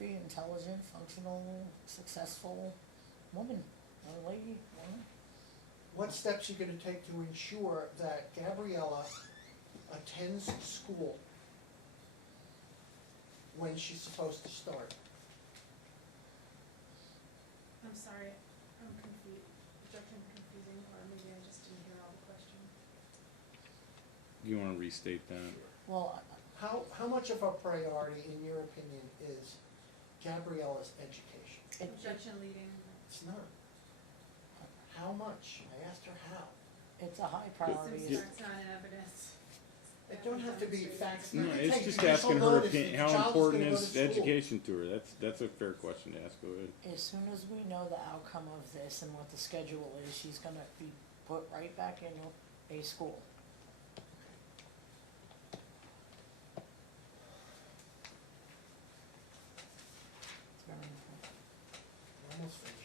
healthy, intelligent, functional, successful woman, young lady, woman. What steps are you gonna take to ensure that Gabriella attends school when she's supposed to start? I'm sorry, I'm confused, objection confusing, or maybe I just didn't hear all the question. You wanna restate that? Well, How much of a priority, in your opinion, is Gabriella's education? Objection leading. It's not. How much? I asked her how. it's a high priority. Since that's not in evidence. It don't have to be facts. No, You can it's take just judicial asking her notice that opinion, the how child important gonna go is to school. education to her, that's a fair question to ask, go ahead. As soon as we know the outcome of this and what the schedule is, she's gonna be put right back in a school. It's very important. We're almost finished.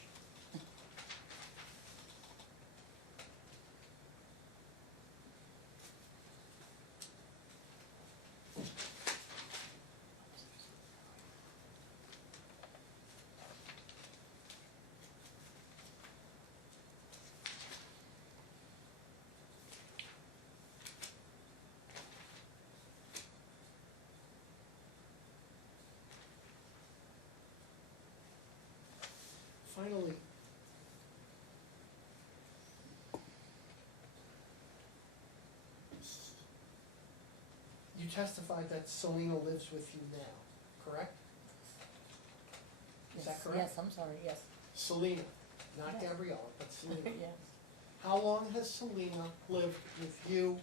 Finally, you testified that Selena lives with you now, correct? Is that Yes, correct? Yes, I'm sorry, yes. Selena, not Yes. Gabriella, but Selena. Yes, How long has Selena lived with you,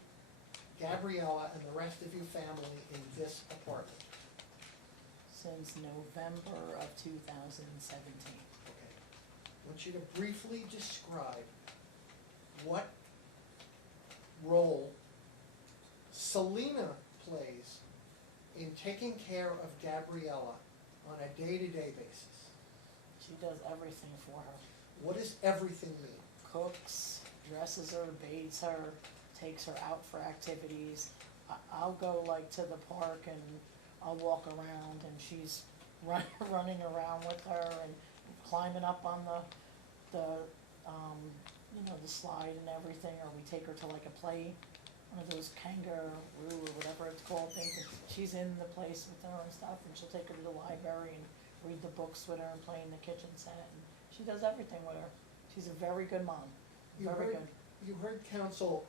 Gabriella, and the rest of your family in this apartment? since November of 2017. Okay. I want you to briefly describe what role Selena plays in taking care of Gabriella on a day-to-day basis. She does everything for her. What does everything mean? Cooks, dresses her, bathes her, takes her out for activities. I'll go like to the park and I'll walk around and she's running around with her and climbing up on the the slide and everything, or we take her to like a play, one of those kangaroo or whatever it's called things, and she's in the place with her and stuff, and she'll take her to the library and read the books with her and play in the kitchen set, and she does everything with her. She's a very good mom, very good. You heard counsel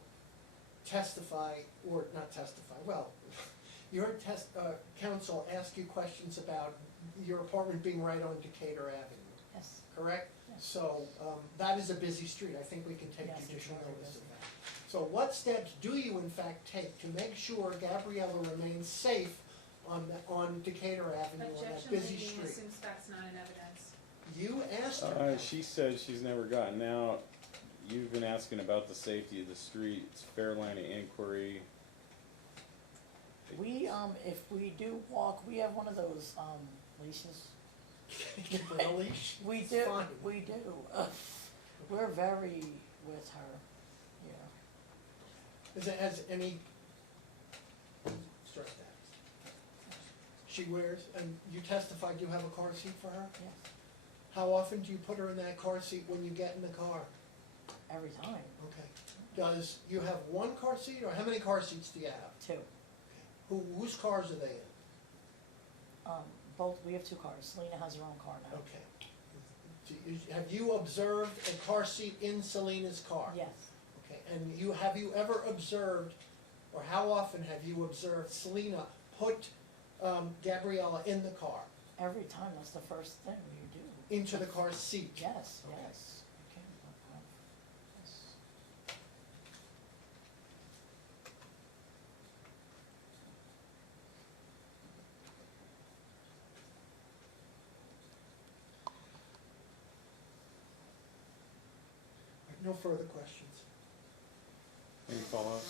testify, or not testify, well, you heard counsel ask you questions about your apartment being right on Decatur Avenue, Yes, correct? Yes. So, that is a busy street, I think we can take Yes, it's judicial very notice busy. of that. So what steps do you in fact take to make sure Gabriella remains safe on Decatur Avenue, on that Objection busy leading street? assumes facts not in evidence. You asked her. She says she's never gotten out, you've been asking about the safety of the street, it's a fair line of inquiry. we, if we do walk, we have one of those, leashes. Really? We It's do, fine. we do. We're very with her, yeah. Has any, stress that. She wears, and you testified you have a car seat for her? Yes, How often do you put her in that car seat when you get in the car? every time, Okay. Does, you have one car seat, or how many car seats do you have? too. Whose cars are they in? Both, we have two cars. Selena has her own car now. Okay. Have you observed a car seat in Selena's car? Yes, Okay, and have you ever observed, or how often have you observed Selena put Gabriella in the car, every time, that's the first thing you do. into the car seat? Yes, Okay. yes. Okay, yes. No further questions. Any follow-up?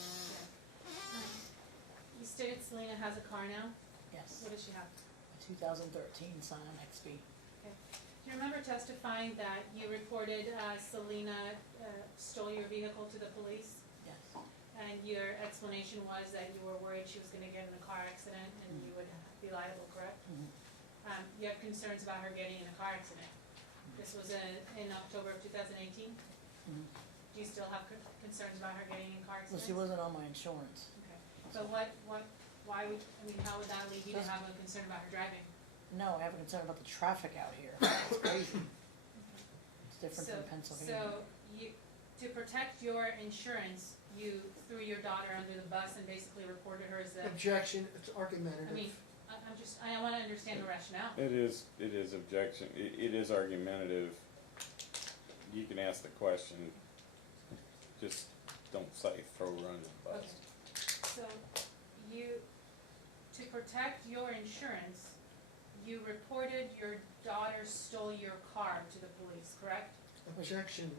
You stated Selena has a car now? Yes, What does she have? a 2013 Scion XB. Okay. Do you remember testifying that you reported Selena stole your vehicle to the police? Yes, And your explanation was that you were worried she was gonna get in a car accident and you would be liable, correct? Mhm. you have concerns about her getting in a car accident. This was in October of 2018. Mhm. Do you still have concerns about her getting in car Well, accidents? she wasn't on my insurance. Okay. So why would, I mean, how would that lead you to have a concern about her driving? No, I have a concern about the traffic out here. It's crazy. It's different from Pennsylvania. So to protect your insurance, you threw your daughter under the bus and basically reported her as the, Objection, it's argumentative. I mean, I wanna understand the rationale. It is objection, it is argumentative. You can ask the question, just don't say throw her under the bus. Okay. So to protect your insurance, you reported your daughter stole your car to the police, correct? Objection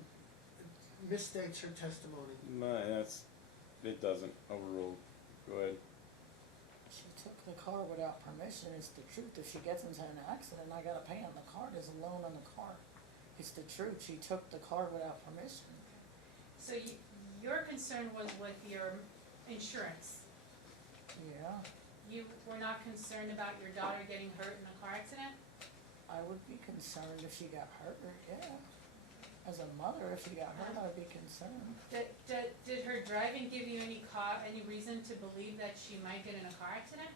misstates her testimony. No, it doesn't overrule, go ahead. She took the car without permission. It's the truth. If she gets into an accident, I gotta pay on the car. There's a loan on the car. It's the truth. She took the car without permission. So your concern was with your insurance. Yeah, You were not concerned about your daughter getting hurt in a car accident? I would be concerned if she got hurt, yeah. As a mother, if she got hurt, I'd be concerned. Did her driving give you any reason to believe that she might get in a car accident?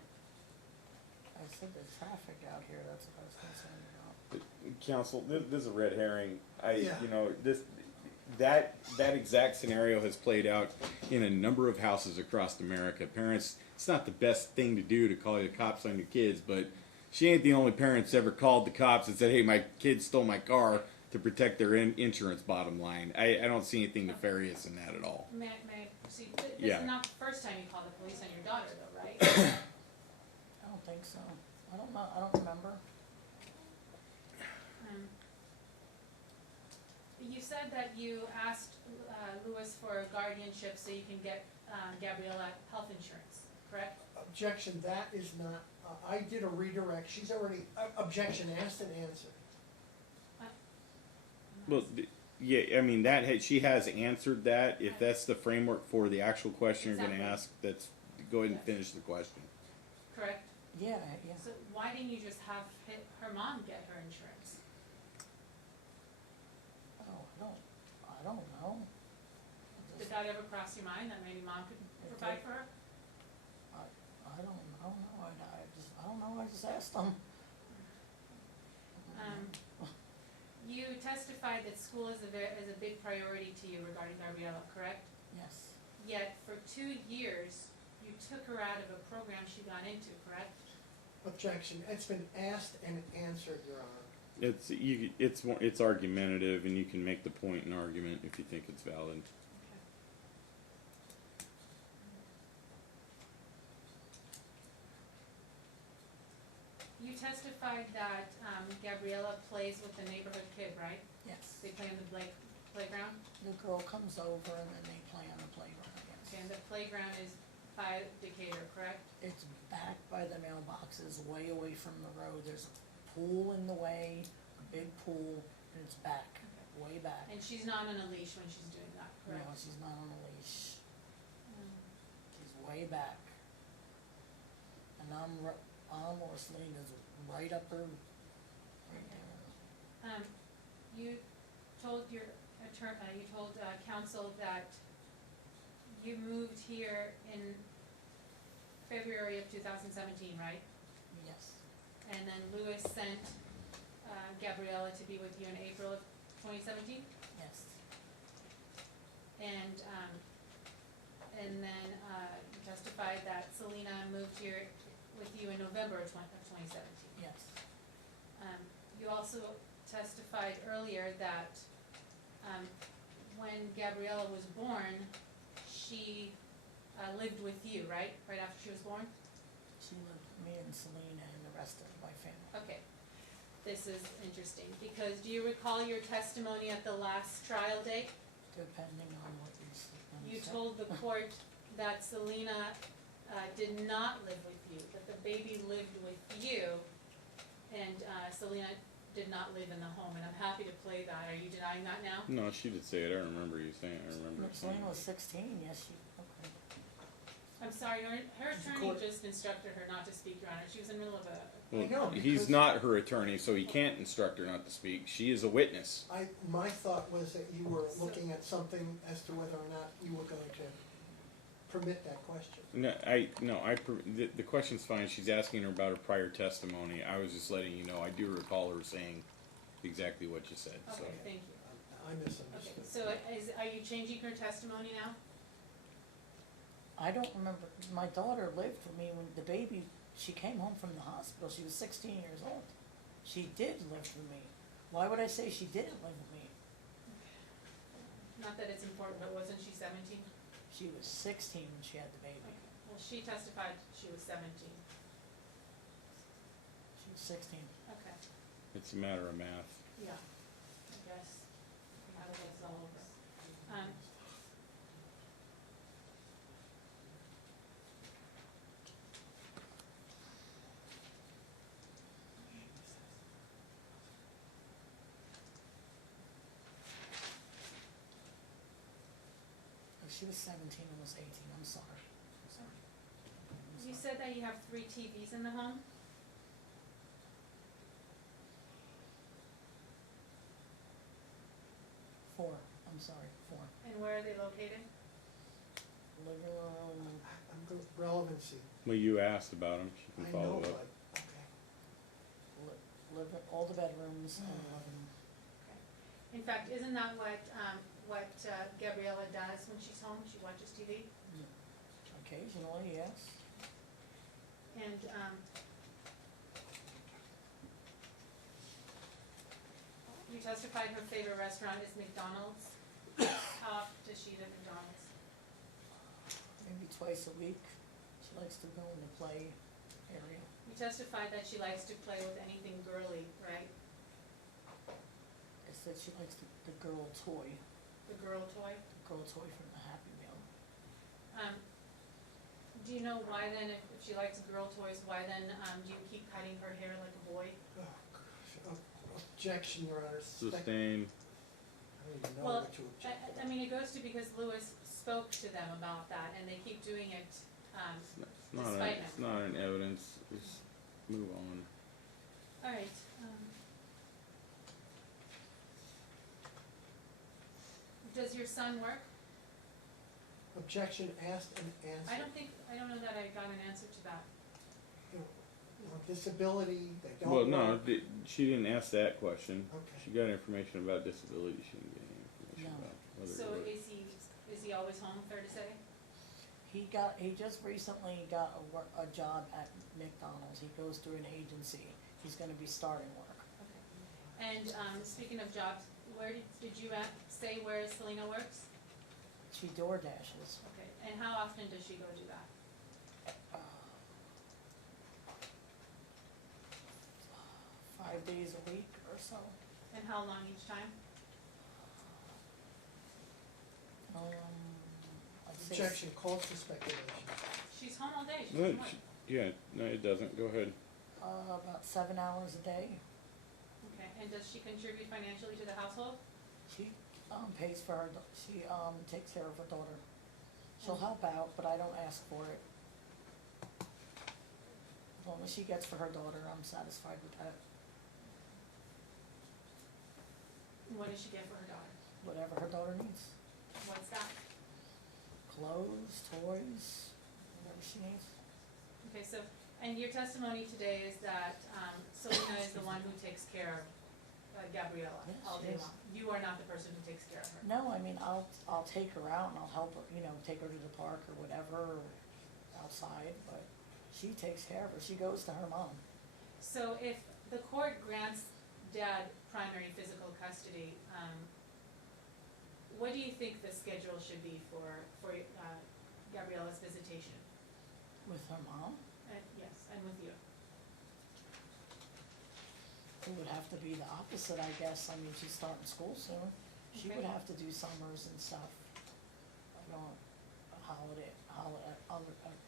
I said the traffic out here, that's what I was concerned about. Counsel, this is a red herring. Yeah. You know, that exact scenario has played out in a number of houses across America. Parents, it's not the best thing to do to call the cops on your kids, but she ain't the only parent that's ever called the cops and said, hey, my kid stole my car to protect their insurance bottom line. I don't see anything nefarious in that at all. May I proceed? This Yeah. is not the first time you called the police on your daughter though, right? I don't think so. I don't know, I don't remember. You said that you asked Louis for guardianship so you can get Gabriella health insurance, correct? Objection, that is not, I did a redirect, she's already, objection, asked and answered. Well, yeah, I mean, she has answered that. If that's the framework for the actual question you're gonna ask, go ahead and finish the question. Correct? Yeah, yeah. So why didn't you just have her mom get her insurance? Oh, I don't know. Did that ever cross your mind that maybe mom could provide for her? I don't know, I just asked them. You testified that school is a big priority to you regarding Gabriella, correct? Yes, Yet for 2 years, you took her out of a program she got into, correct? Objection, it's been asked and answered, Your Honor. It's argumentative, and you can make the point in argument if you think it's valid. You testified that Gabriella plays with the neighborhood kid, right? yes. They play on the playground? The girl comes over and then they play on the playground, yes. And the playground is by Decatur, correct? It's back by the mailboxes, way away from the road. There's a pool in the way, a big pool, and it's back, way back. And she's not on a leash when she's doing that, No, correct? she's not on a leash. Mm. She's way back. And or Selena's right up her, right there. You told your counsel that you moved here in February of 2017, right? Yes, And then Louis sent Gabriella to be with you in April of 2017? yes, And then you testified that Selena moved here with you in November of 2017. yes, You also testified earlier that when Gabriella was born, she lived with you, right? Right after she was born? she lived with me and Selena and the rest of my family. Okay. This is interesting, because do you recall your testimony at the last trial date? Depending on what you You said. told the court that Selena did not live with you, that the baby lived with you, and Selena did not live in the home, and I'm happy to play that. Are you denying that now? No, she did say it. I don't remember you saying. I remember. Selena was 16, yes, she, okay. I'm sorry, her attorney Court- just instructed her not to speak, Your Honor, she was in the middle of a, I know, He's because- not her attorney, so he can't instruct her not to speak. She is a witness. My thought was that you were So- looking at something as to whether or not you were going to permit that question. The question's fine. She's asking her about her prior testimony. I was just letting you know, I do recall her saying exactly what you said, so. okay, thank you. I Okay, misunderstood. so are you changing her testimony now? I don't remember, my daughter lived with me when the baby, she came home from the hospital, she was 16 years old. She did live with me. Why would I say she didn't live with me? Not that it's important, but wasn't she 17? She was 16 when she had the baby. Okay, well, she testified she was 17, She was 16. okay, It's a matter of math. yeah, I guess, now that it's all over. Oh, she was 17 and was 18, I'm sorry. I'm sorry. I'm You sorry. said that you have 3 TVs in the home? Four, I'm sorry, four. And where are they located? Living room, I'm the relevancy. Well, you asked about him. She I can know, follow but, up. okay. all the bedrooms and living room. In fact, isn't that what Gabriella does when she's home? She watches TV? Occasionally, yes. And, you testified her favorite restaurant is McDonald's. How often does she eat at McDonald's? Maybe twice a week. She likes to go in the play area. You testified that she likes to play with anything girly, right? It's that she likes the girl toy, The girl toy. the girl toy from the Happy Meal. Do you know why then, if she likes girl toys, why then, do you keep cutting her hair like a boy? Oh, gosh. Objection, Your Honor. Sustain. I don't even know Well, what to object I mean, it goes to because Lewis spoke to them about that, and they keep doing it, Despite It's not an evidence. Just move on. all right, does your son work? Objection asked and answered. I don't know that I got an answer to that. You know, disability, they don't Well, work. no, she didn't ask that question. Okay. She got information about disability. She didn't get any information No. about whether So it worked. is he always home, fair to say? He just recently got a job at McDonald's. He goes through an agency. He's gonna be starting work. Okay. And, speaking of jobs, where did you say where Selena works? She door dashes. Okay, and how often does she go do that? 5 days a week or so. And how long each time? I'd say Objection calls for speculation. She's home all day, she No, doesn't work. yeah, no, it doesn't. Go ahead. about 7 hours a day. Okay, and does she contribute financially to the household? She pays for her, she takes care of her daughter. She'll help out, but I don't ask for it. As long as she gets for her daughter, I'm satisfied with that. And what does she get for her daughter? Whatever her daughter needs. What's that? Clothes, toys, whatever she needs. Okay, so, and your testimony today is that, Selena is the one who takes care of Gabriella Yes, all day yes. long. You are not the person who takes care of her. No, I mean, I'll take her out and I'll help her, take her to the park or whatever, or outside, but she takes care of her. She goes to her mom. So if the court grants Dad primary physical custody, what do you think the schedule should be for Gabriella's visitation? With her mom? Yes, and with you. It would have to be the opposite, I guess. I mean, she's starting school soon. She would Okay. have to do summers and stuff. I don't,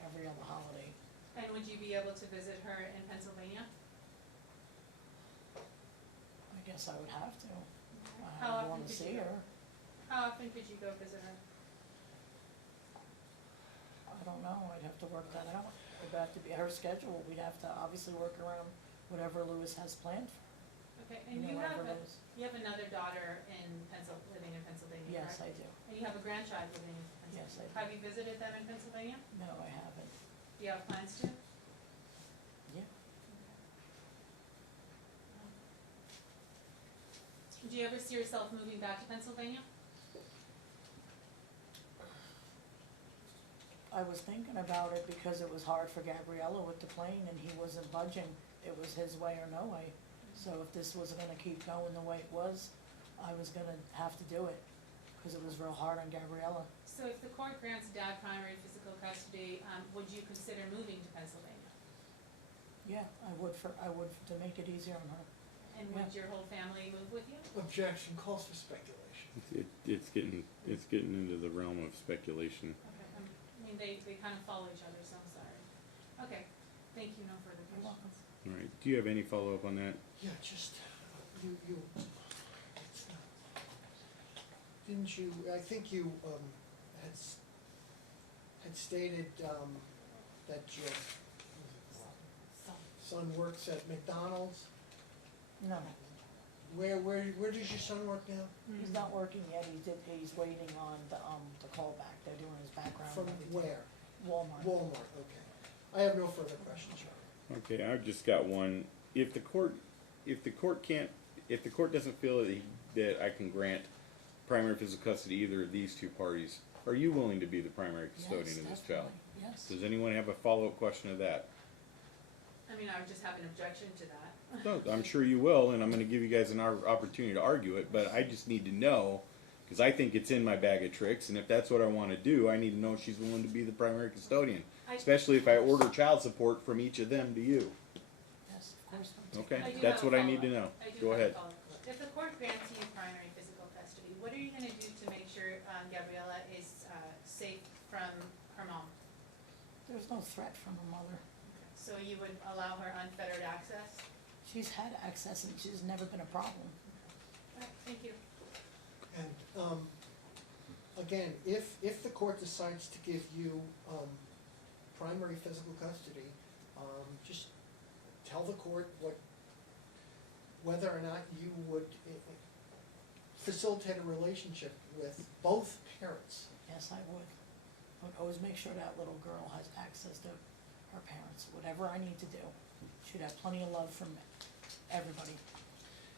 every other holiday. And would you be able to visit her in Pennsylvania? I guess I would have to. How I often wanna could see you go? her. How often could you go visit her? I don't know, I'd have to work that out. It'd have to be her schedule, we'd have to obviously work around whatever Lewis has planned for, Okay, you and know, whatever it is. you have another daughter living in Pennsylvania, Yes, correct? I do. And you have a grandchild living in Pennsylvania? Yes, I do. Have you visited them in Pennsylvania? No, I haven't. Do you have plans to? Yeah. Do you ever see yourself moving back to Pennsylvania? I was thinking about it because it was hard for Gabriella with the plane and he wasn't budging. It was his way or no way. So if this was gonna keep going the way it was, I was gonna have to do it, cause it was real hard on Gabriella. So if the court grants dad primary physical custody, would you consider moving to Pennsylvania? Yeah, I would to make it easier on her. And would your whole family move with you? Objection, calls for speculation. It's getting into the realm of speculation. Okay, I mean, they kind of follow each other, so I'm sorry. Okay, thank you, no further You're welcome. questions. All right, do you have any follow-up on that? Yeah, just, didn't you, I think you, had stated, that your son works at McDonald's. No, Where does your son work now? he's not working yet. He's waiting on the callback. They're doing his background. From and everything. where? Walmart. Walmart, okay. I have no further questions, Your Honor. Okay, I've just got one. If the court doesn't feel that I can grant primary physical custody to either of these two parties, are you willing to be the primary custodian of this child? Yes. Does anyone have a follow-up question to that? I mean, I would just have an objection to that. No, I'm sure you will, and I'm gonna give you guys an opportunity to argue it, but I just need to know, cause I think it's in my bag of tricks, and if that's what I wanna do, I need to know if she's willing to be the primary custodian. Especially if I order child support from each of them to you. Yes, of course. Okay, I do that's have what a I need to know. follow-up. I do Go have a ahead. follow-up. If the court grants you primary physical custody, what are you gonna do to make sure Gabriella is safe from her mom? There's no threat from her mother. So you would allow her unfettered access? She's had access and she's never been a problem. Alright, thank you. And, again, if the court decides to give you, primary physical custody, just tell the court whether or not you would facilitate a relationship with both parents. Yes, I would. I would always make sure that little girl has access to her parents, whatever I need to do. She'd have plenty of love from everybody.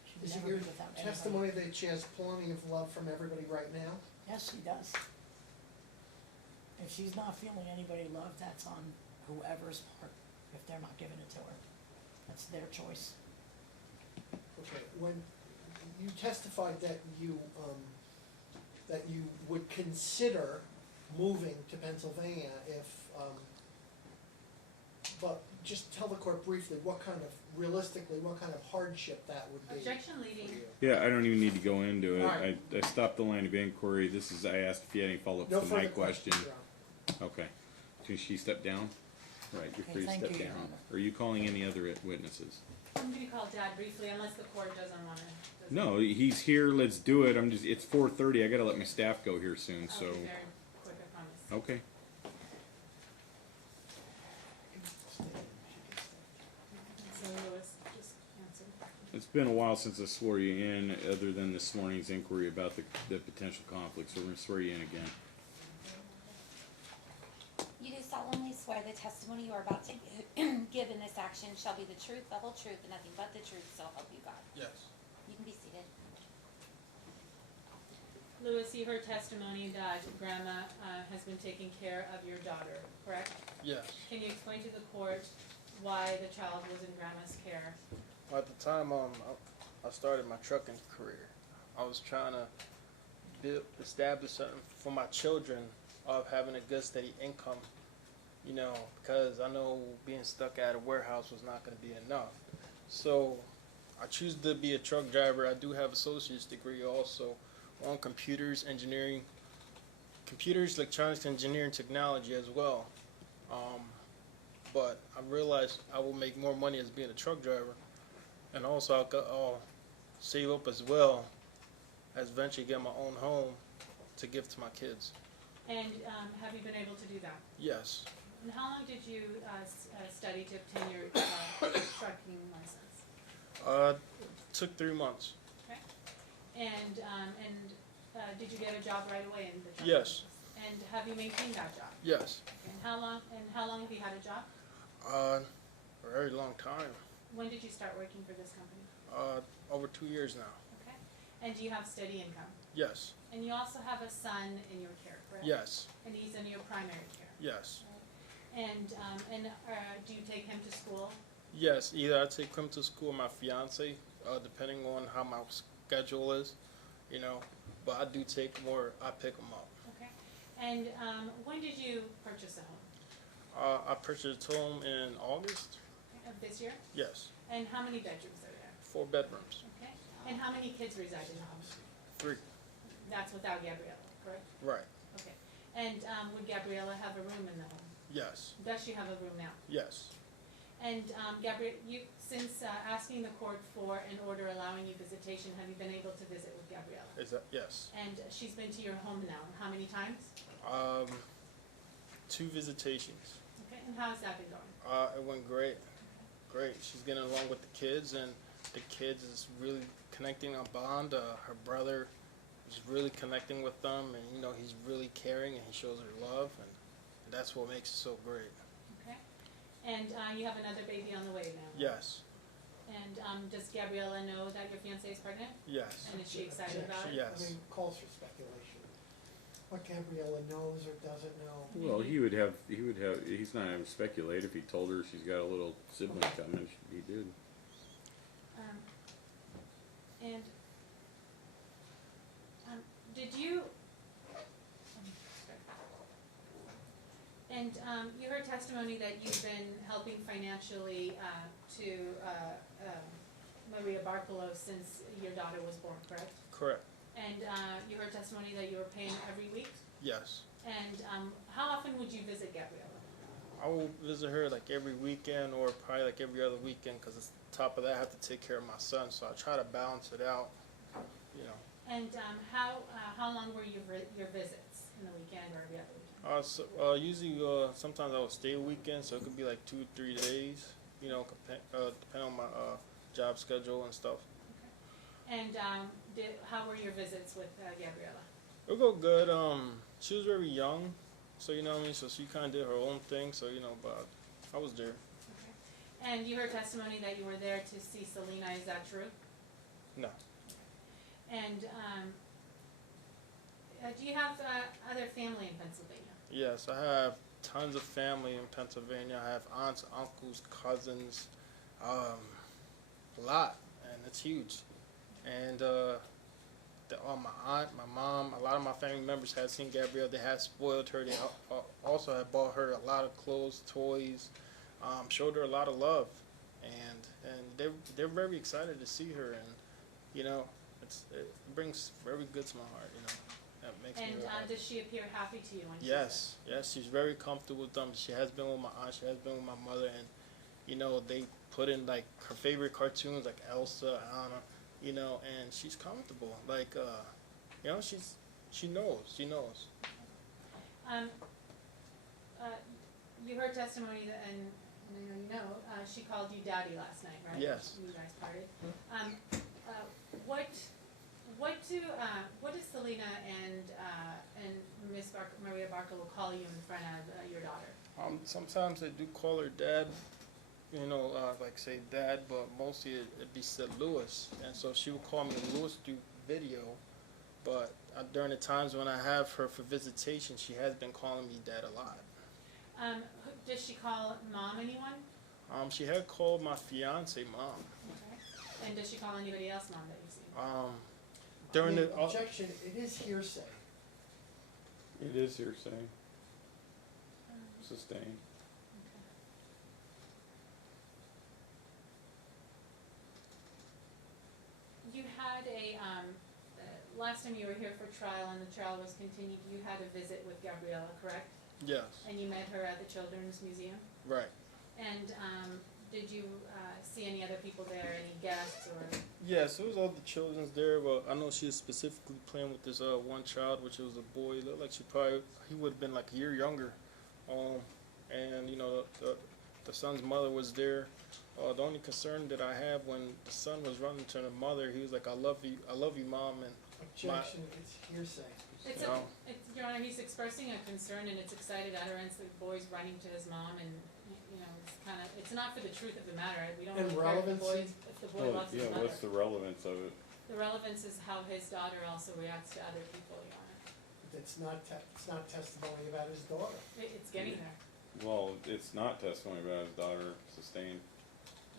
She'd Is it never your be without anybody. testimony that she has plenty of love from everybody right now? Yes, she does. If she's not feeling anybody love, that's on whoever's part, if they're not giving it to her. That's their choice. Okay, when you testified that you would consider moving to Pennsylvania if, but just tell the court briefly realistically, what kind of hardship that would be. Objection leading. for you. Yeah, I don't even need to go into it. Alright. I stopped the line of inquiry. I asked if you had any follow-ups No to my further question. questions, Your Honor. Okay. Can she step down? Right, you're Okay, free to thank step you, Your down. Honor. Are you calling any other witnesses? I'm gonna call Dad briefly unless the court doesn't wanna. No, he's here. Let's do it. It's 4:30. I gotta let my staff go here soon, I'll so. be very quick, I promise. Okay. So Louis, just answer. It's been a while since I swore you in, other than this morning's inquiry about the potential conflict, so we're gonna swear you in again. You do solemnly swear the testimony you are about to give in this action shall be the truth, the whole truth, and nothing but the truth, so help you God. Yes. You can be seated. Louis, you heard testimony that Grandma has been taking care of your daughter, correct? Yes. Can you explain to the court why the child was in Grandma's care? Well, at the time, I started my trucking career. I was trying to establish something for my children of having a good steady income, you know, because I know being stuck at a warehouse was not going to be enough. So I choose to be a truck driver. I do have associate's degree also on computers, engineering, computers, electronics, engineering, technology as well. But I realized I will make more money as being a truck driver, and also I'll save up as well as eventually get my own home to give to my kids. And have you been able to do that? Yes. And how long did you study to obtain your trucking license? Took 3 months. Okay. And did you get a job right away in the trucking Yes. business? And have you maintained that job? Yes. And how long have you had a job? A very long time. When did you start working for this company? Over 2 years now. Okay. And do you have steady income? Yes. And you also have a son in your care, correct? Yes. And he's in your primary care. Yes. And do you take him to school? Yes. Either I take him to school, my fiance, depending on how my schedule is, you know. But I do take more. I pick him up. Okay. And when did you purchase a home? I purchased a home in August. Of this year? Yes. And how many bedrooms are there? 4 bedrooms. Okay. And how many kids reside in the home? 3. That's without Gabriella, correct? Right. Okay. And would Gabriella have a room in the home? Yes. Does she have a room now? Yes. And Gabriella, since asking the court for an order allowing you visitation, have you been able to visit with Gabriella? Is that yes? And she's been to your home now. How many times? 2 visitations. Okay. And how's that been going? It went great. Great. She's getting along with the kids, and the kids is really connecting a bond. Her brother is really connecting with them, and you know he's really caring, and he shows her love, and that's what makes it so great. Okay. And you have another baby on the way now? Yes. And does Gabriella know that your fiancée is pregnant? Yes. And is she excited about it? Yes. I mean, calls for speculation. What Gabriella knows or doesn't know. Well, he's not having to speculate. If he told her she's got a little sibling coming, he did. And did you? And you heard testimony that you've been helping financially to Maria Barkalow since your daughter was born, correct? Correct. And you heard testimony that you were paying every week? Yes. And how often would you visit Gabriella? I will visit her like every weekend, or probably like every other weekend, because on top of that I have to take care of my son, so I try to balance it out, you know. And how long were your visits in the weekend or every other weekend? Usually, sometimes I will stay a weekend, so it could be like 2 or 3 days, you know, depending on my job schedule and stuff. Okay. And how were your visits with Gabriella? It'll go good. She was very young, so you know what I mean. So she kind of did her own thing. So you know, but I was there. Okay. And you heard testimony that you were there to see Selena. Is that true? No. And do you have other family in Pennsylvania? Yes, I have tons of family in Pennsylvania. I have aunts, uncles, cousins, a lot, and it's huge. And my aunt, my mom, a lot of my family members had seen Gabrielle. They had spoiled her. They also had bought her a lot of clothes, toys, showed her a lot of love, and they're very excited to see her. And you know, it brings very good to my heart. You know, that makes me real happy. Does she appear happy to you when she's Yes, yes, she's very comfortable with them. She has been with my aunt. She has been with my mother, and you know, they put in like her favorite cartoons, like Elsa, Anna. You know, and she's comfortable. Like, you know, she knows. You heard testimony that, and you know, she called you daddy last night, right? Yes. You guys parted. What does Selena and Maria Barkalow call you in front of your daughter? Sometimes they do call her dad. You know, like say dad, but mostly it'd be said Lewis, and so she would call me Lewis through video. But during the times when I have her for visitation, she has been calling me dad a lot. Does she call mom anyone? She had called my fiance mom. Okay. And does she call anybody else mom that you've seen? During the objection, it is hearsay. It is hearsay. Sustained. You had last time you were here for trial and the trial was continued, you had a visit with Gabriella, correct? Yes. And you met her at the Children's Museum? Right. And did you see any other people there, any guests or? Yeah, so it was all the children's there. Well, I know she was specifically playing with this one child, which was a boy. It looked like he would have been like a year younger. And you know, the son's mother was there. The only concern that I have when the son was running to the mother, he was like, I love you, mom. And Objection, it's hearsay. It's No. Your Honor, he's expressing a concern and it's excited utterance, the boy's running to his mom and, you know, it's kinda, it's not for the truth of the matter, we don't And really care if the boy, relevancy? if the boy loves his mother. what's the relevance of it? The relevance is how his daughter also reacts to other people, Your Honor. It's not testimony about his daughter. It's getting there. Well, it's not testimony about his daughter sustained.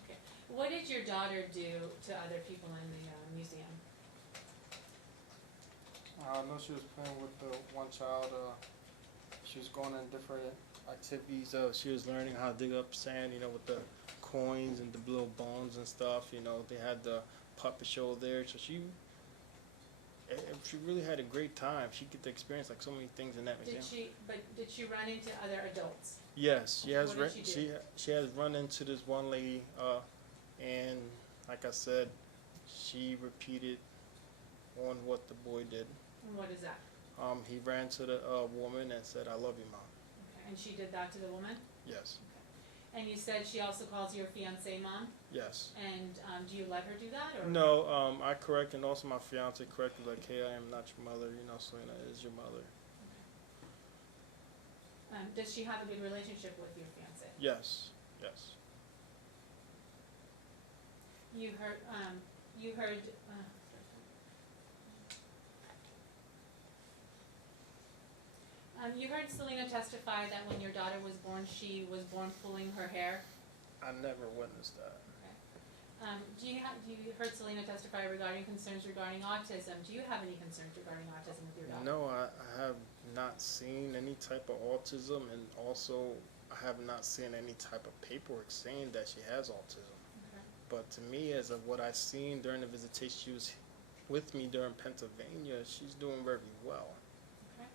Okay. What did your daughter do to other people in the museum? I know she was playing with the one child. She was going on different activities. She was learning how to dig up sand, you know, with the coins and the little bones and stuff. You know, they had the puppet show there, so she really had a great time. She get to experience like so many things in that museum. Did she run into other adults? Yes, she has. What did she do? She has run into this one lady, and like I said, she repeated on what the boy did. And what is that? He ran to the woman and said, "I love you, mom." Okay. And she did that to the woman? Yes. And you said she also calls your fiancée mom? Yes. And do you let her do that? Or? No, I correct, and also my fiance corrected, like, hey, I am not your mother, you know, Selena is your mother. Does she have a good relationship with your fiancé? Yes, yes. You heard, you heard Selena testify that when your daughter was born, she was born pulling her hair. I never witnessed that. You heard Selena testify regarding concerns regarding autism. Do you have any concerns regarding autism with your daughter? No, I have not seen any type of autism, and also I have not seen any type of paperwork saying that she has autism. Okay. But to me, as of what I've seen during the visitation, she was with me during Pennsylvania, she's doing very well. Okay.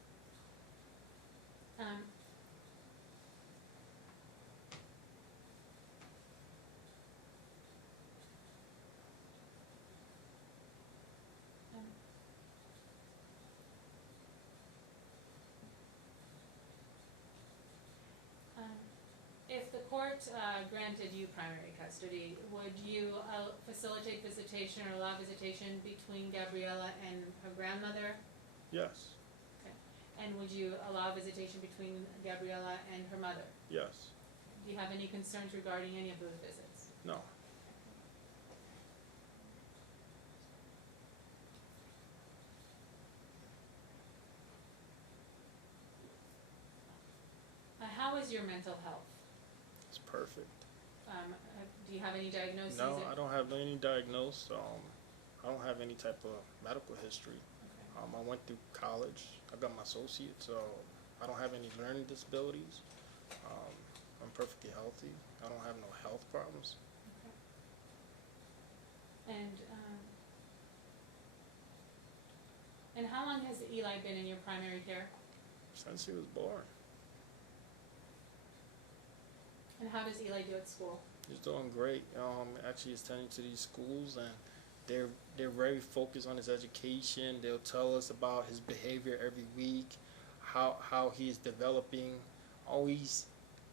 If the court granted you primary custody, would you facilitate visitation or allow visitation between Gabriella and her grandmother? Yes, Okay. And would you allow visitation between Gabriella and her mother? yes, Do you have any concerns regarding any of those visits? no. How is your mental health? It's perfect. Do you have any diagnoses? No, I don't have any diagnosis. I don't have any type of medical history. Okay. I went through college. I got my associate, so I don't have any learning disabilities. I'm perfectly healthy. I don't have no health problems. Okay. And how long has Eli been in your primary care? Since he was born, And how does Eli do at school? he's doing great. Actually, he's attending to these schools, and they're very focused on his education. They'll tell us about his behavior every week, how he's developing. Always,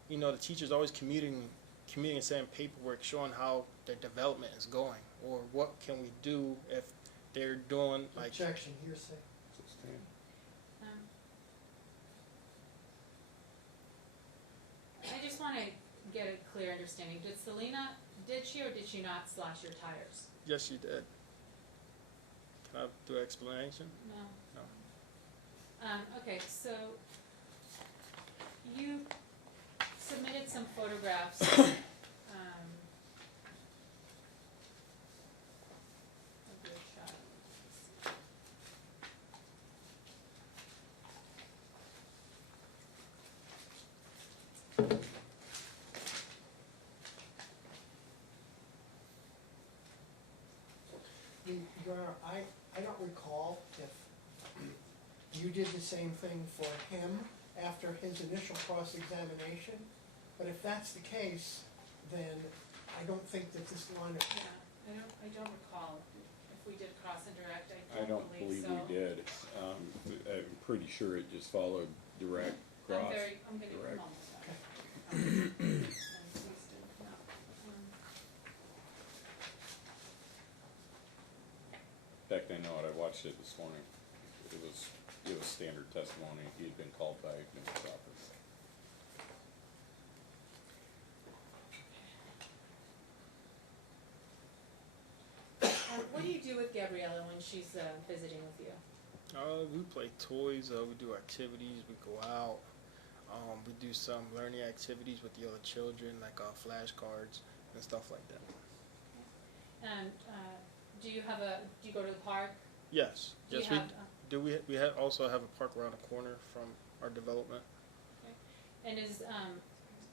you know, the teacher's always communicating and sending paperwork showing how their development is going, or what can we do if they're doing like. Objection, hearsay. I just want to get a clear understanding. Did she or did she not slash your tires? Yes, she did. Can I do an explanation? No. No. Okay, so you submitted some photographs. Of your child. Your Honor, I don't recall if you did the same thing for him after his initial cross-examination, but if that's the case, then I don't think that this line of, Yeah, I don't recall if we did cross and direct, I don't believe so. we did. I'm pretty sure it just followed direct cross. I'm gonna, direct. I'm almost done. And please do not, In fact, I know it. I watched it this morning. It was standard testimony. He had been called by Mr. Crawford. What do you do with Gabriella when she's visiting with you? We play toys, we do activities, we go out, we do some learning activities with the other children, like flashcards and stuff like that. And do you go to the park? Yes, Do you yes, we have, do. We also have a park around the corner from our development. and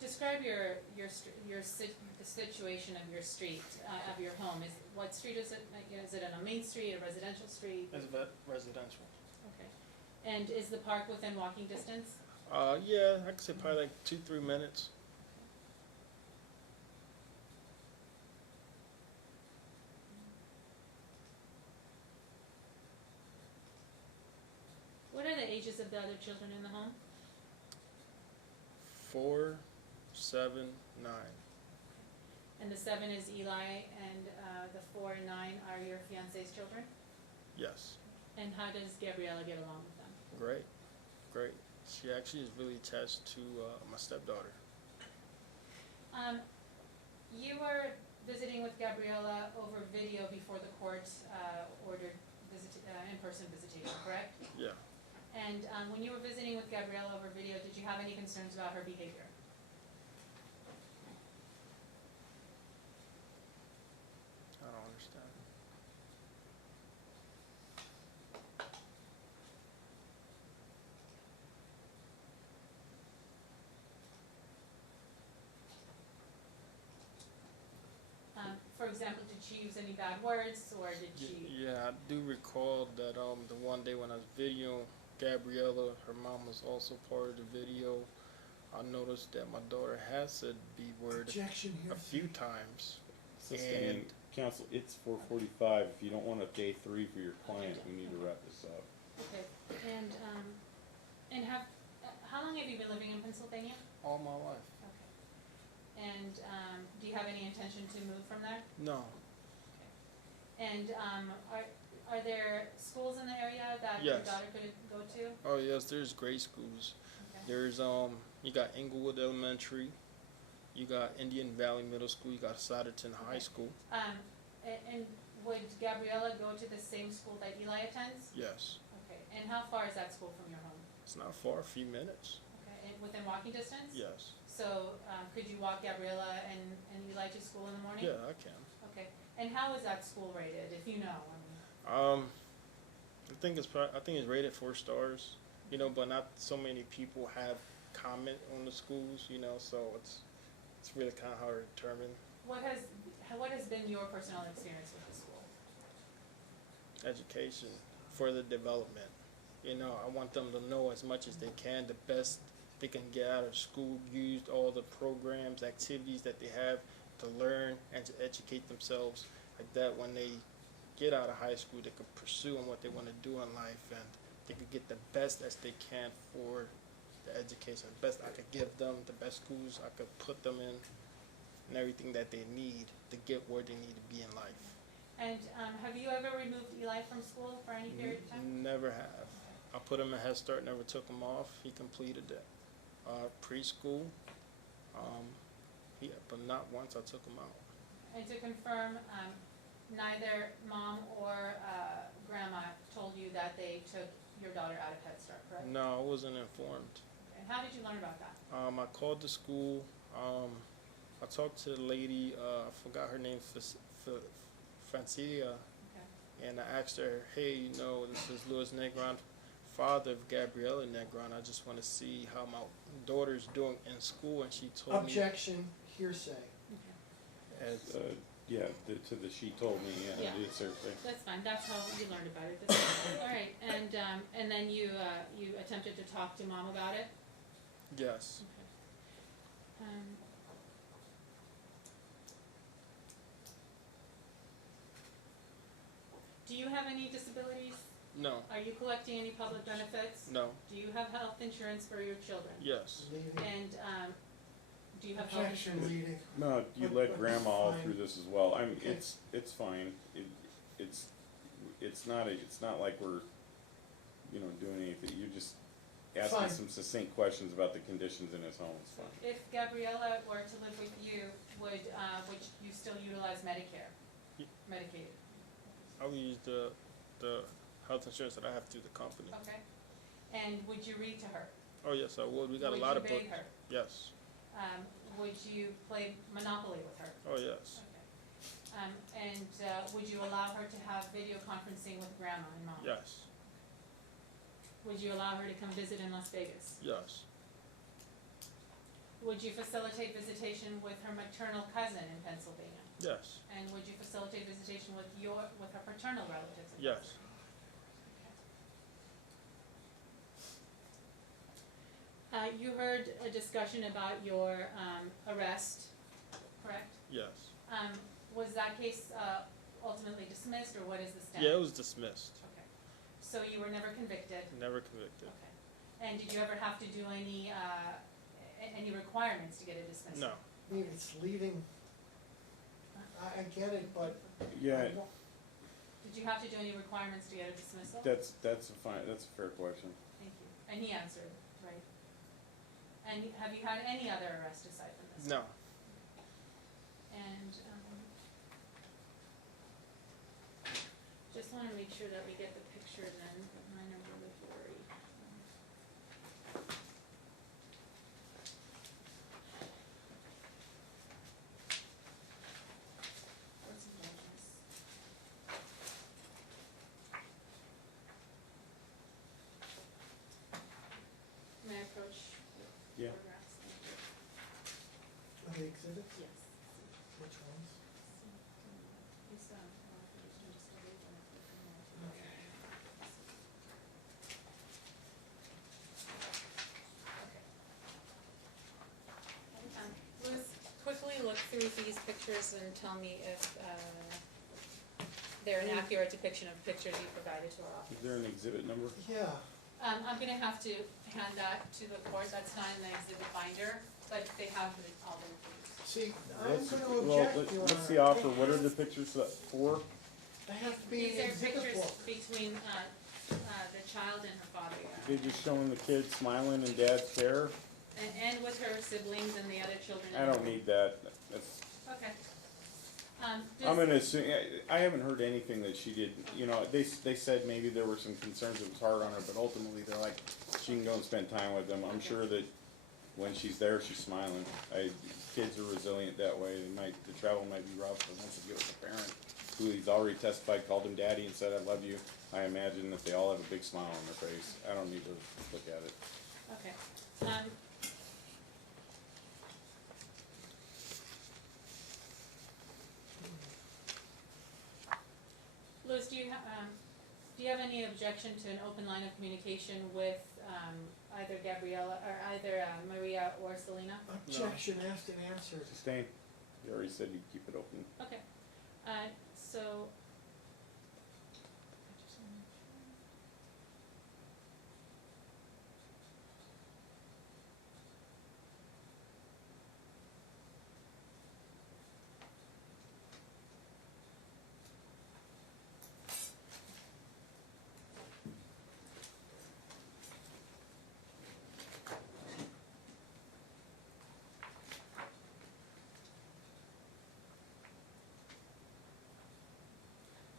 describe the situation of your street, of your home. What street is it? Is it on a main street, a residential street? It's residential. Okay. And is the park within walking distance? Yeah, I could say probably like 2-3 minutes. What are the ages of the other children in the home? 4, 7, 9. And the 7 is Eli, and the 4 and 9 are your fiance's children? Yes. And how does Gabriella get along with them? Great, great. She actually is really attached to my stepdaughter. You were visiting with Gabriella over video before the court ordered in-person visitation, correct? Yeah. And when you were visiting with Gabriella over video, did you have any concerns about her behavior? I don't understand. For example, did she use any bad words, or did she? Yeah, I do recall that the one day when I was videoing Gabriella, her mom was also part of the video. I noticed that my daughter has said B word objection here. a few times. Sustained. Counsel, it's 4:45. If you don't want a day 3 for your client, we need to wrap this up. Okay. And how long have you been living in Pennsylvania? All my life. Okay. And do you have any intention to move from there? No. And are there schools in the area that your Yes. daughter could go to? Oh yes, there's great schools. Okay. There's you got Inglewood Elementary, you got Indian Valley Middle School, you got Souderton High School. And would Gabriella go to the same school that Eli attends? Yes. Okay. And how far is that school from your home? It's not far, a few minutes. Okay. And within walking distance? Yes. So could you walk Gabriella and Eli to school in the morning? Yeah, I can. Okay. And how is that school rated, if you know? I think it's rated 4 stars, but not so many people have comment on the schools, so it's really kind of hard to determine. What has been your personal experience with the school? Education, further development. I want them to know as much as they can, the best they can get out of school, use all the programs, activities that they have to learn and to educate themselves. Like that, when they get out of high school, they can pursue on what they want to do in life, and they can get the best as they can for the education. The best I could give them, the best schools I could put them in, and everything that they need to get where they need to be in life. And have you ever removed Eli from school for any period of time? Never have. I put him in Head Start, never took him off. He completed it. Preschool, but not once I took him out. And to confirm, neither mom or grandma told you that they took your daughter out of Head Start, correct? No, I wasn't informed. And how did you learn about that? I called the school. I talked to the lady, I forgot her name, Francia, Okay. and I asked her, hey, this is Louis Negron, father of Gabriella Negron. I just want to see how my daughter's doing in school, and she told Objection, hearsay. Okay. me. Yeah, she told me, Yeah. it's certainly. That's fine. That's how you learned about it. That's fine. All right. And then you attempted to talk to mom about it. Yes. Okay. Do you have any disabilities? No. Are you collecting any public benefits? No. Do you have health insurance for your children? Yes. Leading, And, do you have health objection, insurance? leading. No, you But- led but grandma all fine. through this as well. I mean, Okay. it's fine. It's not like we're, doing anything. You're just asking Fine. some succinct questions about the conditions in his home. It's fine. If Gabriella were to live with you, would you still utilize Medicare, Ye- Medicaid? I will use the health insurance that I have through the company. Okay. And would you read to her? Oh yes, I would. We got Would a lot you of bathe books. her? Yes. Would you play Monopoly with her? Oh yes. Okay. And would you allow her to have video conferencing with grandma and mom? Yes. Would you allow her to come visit in Las Vegas? Yes. Would you facilitate visitation with her maternal cousin in Pennsylvania? Yes. And would you facilitate visitation with her paternal relatives in Yes. Pennsylvania? You heard a discussion about your arrest, correct? Yes. Was that case ultimately dismissed, or what is the status? Yeah, it was dismissed. Okay. So you were never convicted? Never convicted. Okay. And did you ever have to do any requirements to get a dismissal? No. I mean, it's leading, I get it, but. Yeah, Did you have to do any requirements to get a dismissal? that's a fair question. Thank you. And he answered, right? And have you had any other arrest aside from this? No. And, just wanna make sure that we get the picture then, my number was worried. What's indulgence? May I approach the Yeah. photographs? Thank you. Are they exhibits? Yes. Which ones? It's, just a leave one if you can, Okay. Liz, quickly look through these pictures and tell me if, they're an accurate depiction of pictures you provided to our Is office. there an exhibit number? Yeah, I'm gonna have to hand that to the court, that's not in the exhibit binder, but they have all the reviews. see, I'm Let's- gonna well, object, Your let's Honor. see offer. What are the pictures for? They have to be These in are exhibit pictures book. between, the child and her father, They just showing the kid smiling in dad's chair? and with her siblings and the other children. in I the don't room. need that. That's, Okay. I'm Does- gonna assume, I haven't heard anything that she did, they said maybe there were some concerns it was hard on her, but ultimately they're like, she can go and spend time with them. I'm Okay. sure that when she's there, she's smiling. Kids are resilient that way. The travel might be rough, but once you get with a parent who he's already testified, called him daddy and said, I love you, I imagine that they all have a big smile on their face. I don't need to look at it. Okay. Liz, do you have any objection to an open line of communication with, either Gabriella, or either, Maria or Selena? Objection asked and answered. Sustain. You already said you'd keep it open. Okay, so.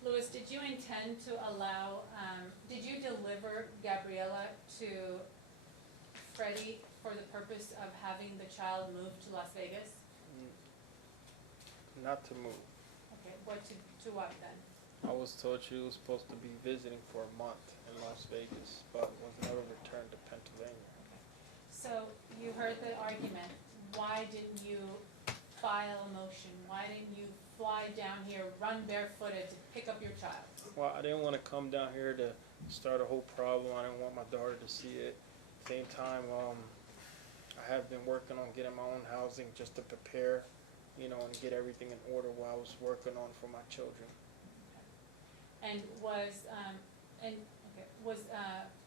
Louis, did you intend to allow, did you deliver Gabriella to Freddie for the purpose of having the child move to Las Vegas? Not to move. Okay, to what then? I was told she was supposed to be visiting for a month in Las Vegas, but was never returned to Pennsylvania. So you heard the argument, why didn't you file a motion? Why didn't you fly down here, run barefooted to pick up your child? Well, I didn't want to come down here to start a whole problem. I didn't want my daughter to see it. Same time, I have been working on getting my own housing just to prepare, and get everything in order while I was working on for my children. And was,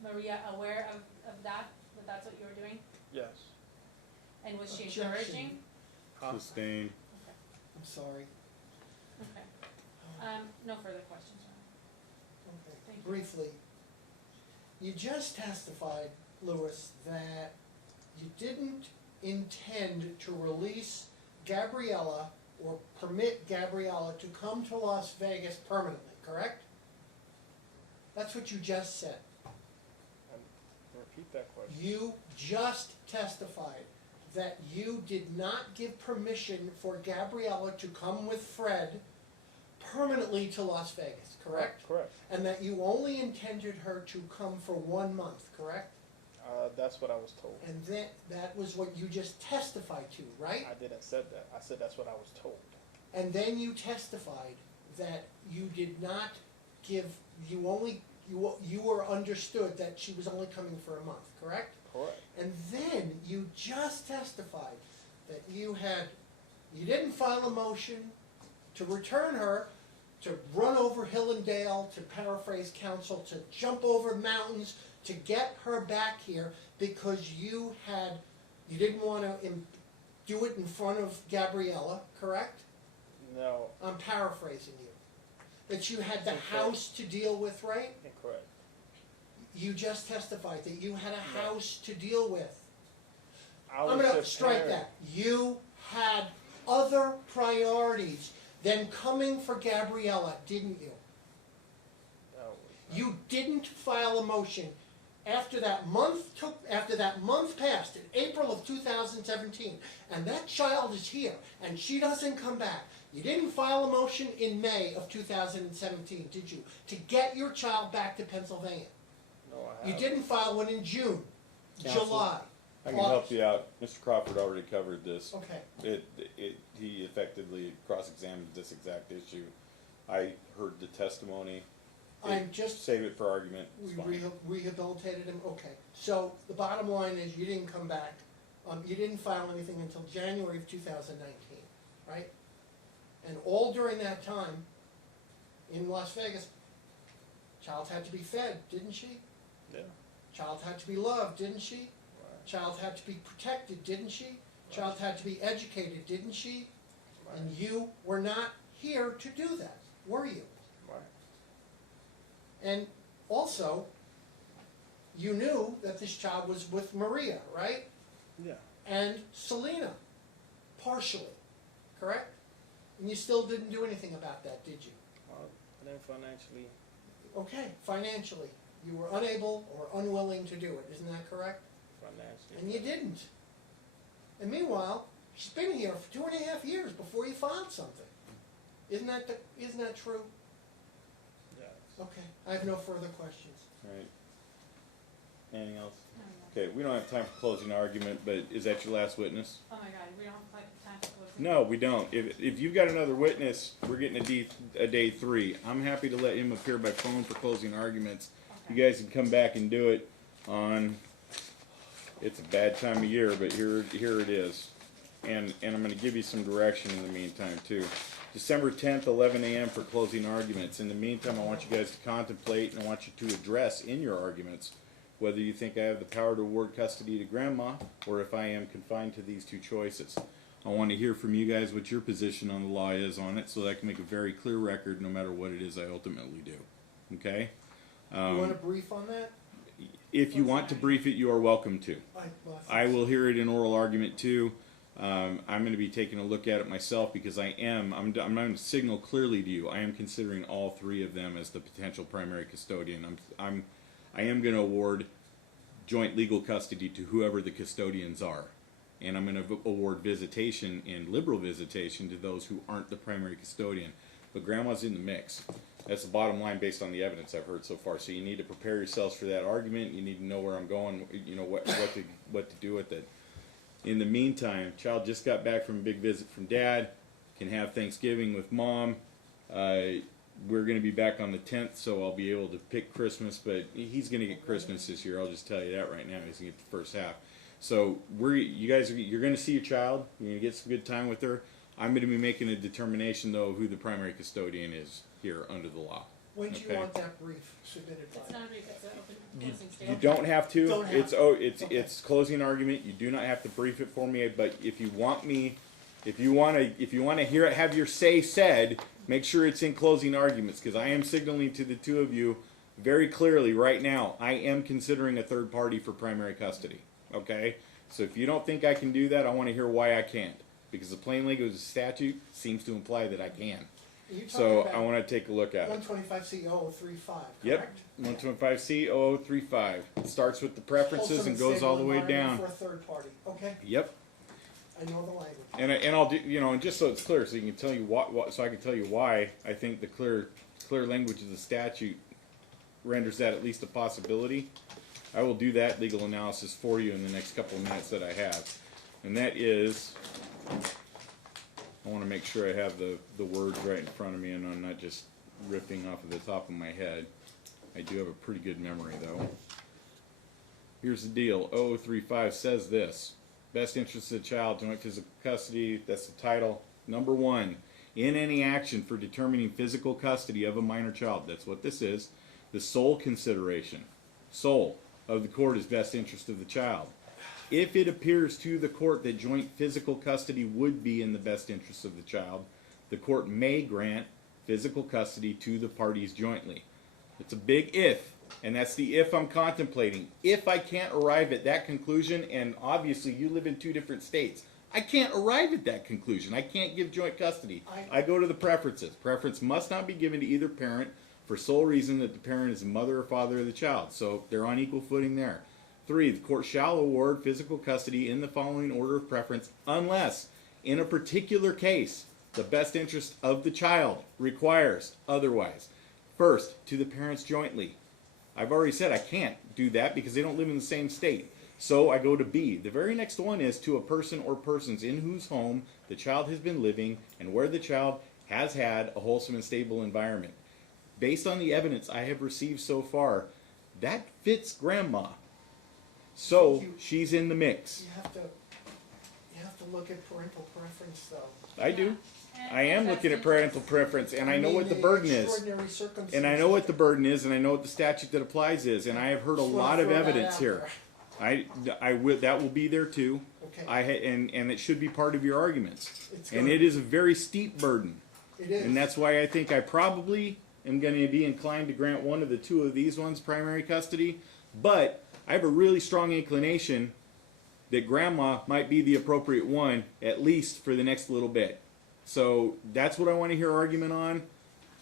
Maria aware of that that's what you were doing? Yes. And was she Objection. encouraging? Sustained. I'm sorry. Okay. No further questions. Okay. Thank you. Briefly, you just testified, Louis, that you didn't intend to release Gabriella or permit Gabriella to come to Las Vegas permanently, correct? That's what you just said. Repeat that question. You just testified that you did not give permission for Gabriella to come with Fred permanently to Las Vegas, correct? Correct. And that you only intended her to come for 1 month, correct? That's what I was told. And that was what you just testified to, right? I didn't said that. I said that's what I was told. And then you testified that you did not give, you were understood that she was only coming for a month, correct? Correct. And then you just testified that you didn't file a motion to return her, to run over hill and dale, to paraphrase counsel, to jump over mountains, to get her back here because you didn't want to do it in front of Gabriella, correct? No. I'm paraphrasing you. That you had the Incorrect. house to deal with, right? Incorrect. You just testified that you had a No. house to deal with. I I'm was gonna just strike parent. that. You had other priorities than coming for Gabriella, didn't you? No. You didn't file a motion after that month passed in April of 2017, and that child is here, and she doesn't come back. You didn't file a motion in May of 2017, did you? To get your child back to Pennsylvania. No, I You haven't. didn't file one in June, Counsel? July. I can help August. you out. Mr. Crawford already covered this. Okay. He effectively cross-examined this exact issue. I heard the testimony. I'm just, Save it for argument. It's we fine. rehabilitated him, okay. So the bottom line is you didn't come back, you didn't file anything until January of 2019, right? And all during that time, in Las Vegas, child had to be fed, didn't she? Yeah. Child had to be loved, didn't she? Right. Child had to be protected, didn't she? Child had to be educated, didn't she? Right. And you were not here to do that, were you? Right. And also, you knew that this child was with Maria, right? Yeah. And Selena, partially, correct? And you still didn't do anything about that, did you? And then financially, Okay, financially, you were unable or unwilling to do it, isn't that correct? And you didn't. And meanwhile, she's been here for 2.5 years before you filed something. Isn't that true? Yes. Okay, I have no further questions. All right. Anything else? Okay, we don't have time for closing argument, but is that your last witness? Oh my God, we don't have like time to close. No, we don't. If you've got another witness, we're getting a day 3. I'm happy to let him appear by phone for closing arguments. You Okay. guys can come back and do it on, it's a bad time of year, but here it is. And I'm gonna give you some direction in the meantime too. December 10th, 11 a.m. for closing arguments. In the meantime, I want you guys to contemplate and I want you to address in your arguments whether you think I have the power to award custody to grandma or if I am confined to these two choices. I want to hear from you guys what your position on the law is on it so that I can make a very clear record no matter what it is I ultimately do. Okay? You want a brief on that? If you want to brief it, you are welcome to. I will hear it in oral argument too. I'm going to be taking a look at it myself because I'm going to signal clearly to you. I am considering all 3 of them as the potential primary custodian. I am going to award joint legal custody to whoever the custodians are. And I'm going to award visitation and liberal visitation to those who aren't the primary custodian. But grandma's in the mix. That's the bottom line based on the evidence I've heard so far. So you need to prepare yourselves for that argument. You need to know where I'm going, you know, what to do with it. In the meantime, child just got back from a big visit from dad, can have Thanksgiving with mom. We're going to be back on the 10th, so I'll be able to pick Christmas, but he's going to get Christmas this year. I'll just tell you that right now. He's going to get the first half. So you're going to see your child. You're going to get some good time with her. I'm going to be making a determination, though, of who the primary custodian is here under the law. When do you Okay. want that brief submitted It's by? not a brief, it's an open You, closing you statement. don't have to. Don't have It's to. oh, it's Okay. it's closing argument. You do not have to brief it for me. But if you want me, if you want to hear it, have your say said. Make sure it's in closing arguments, because I am signaling to the two of you very clearly right now. I am considering a third party for primary custody. Okay. So if you don't think I can do that, I want to hear why I can't, because the plain language of the statute seems to imply that I can. You're So talking I about want to take a look at it. 125 C 035, Yep, correct? 125C 0035. It starts with the preferences Wholesome and goes stable all the way environment down. For a third party, okay, Yep, I know the language. and I'll do, and just so it's clear, so you can tell you what, so I can tell you why I think the clear language of the statute renders that at least a possibility. I will do that legal analysis for you in the next couple of minutes that I have, and that is, I want to make sure I have the words right in front of me, and I'm not just ripping off of the top of my head. I do have a pretty good memory, though. Here's the deal. 0035 says this. Best interest of the child, joint physical custody, that's the title. Number 1, in any action for determining physical custody of a minor child, that's what this is, the sole consideration, sole, of the court is best interest of the child. If it appears to the court that joint physical custody would be in the best interest of the child, the court may grant physical custody to the parties jointly. It's a big if, and that's the if I'm contemplating. If I can't arrive at that conclusion, and obviously you live in 2 different states, I can't arrive at that conclusion. I can't give joint custody. I go to the preferences. Preference must not be given to either parent for sole reason that the parent is the mother or father of the child. So they're on equal footing there. 3, the court shall award physical custody in the following order of preference unless, in a particular case, the best interest of the child requires otherwise. First, to the parents jointly. I've already said I can't do that because they don't live in the same state. So I go to B. The very next one is to a person or persons in whose home the child has been living and where the child has had a wholesome and stable environment. Based on the evidence I have received so far, that fits grandma. So she's in the mix. You have to look at parental preference though. I do. And I am best looking at interest. parental preference, and I know what the burden is. Extraordinary circumstances. And I know what the burden is, and I know what the statute that applies is, and I have heard a Just wanna lot of throw that evidence out here. there. That will be there too. Okay. And it should be part of your arguments. It's And gonna- it is a very steep burden. It is. And that's why I think I probably am going to be inclined to grant one of the 2 of these ones primary custody. But I have a really strong inclination that grandma might be the appropriate one, at least for the next little bit. So that's what I want to hear argument on.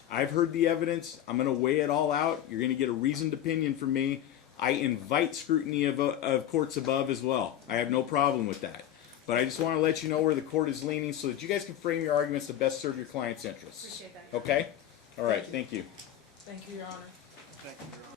I've heard the evidence. I'm going to weigh it all out. You're going to get a reasoned opinion from me. I invite scrutiny of courts above as well. I have no problem with that. But I just want to let you know where the court is leaning so that you guys can frame your arguments to best serve your client's interests. Appreciate that. Okay? All right. Thank you. Thank you, Your Honor. Thank you, Your Honor.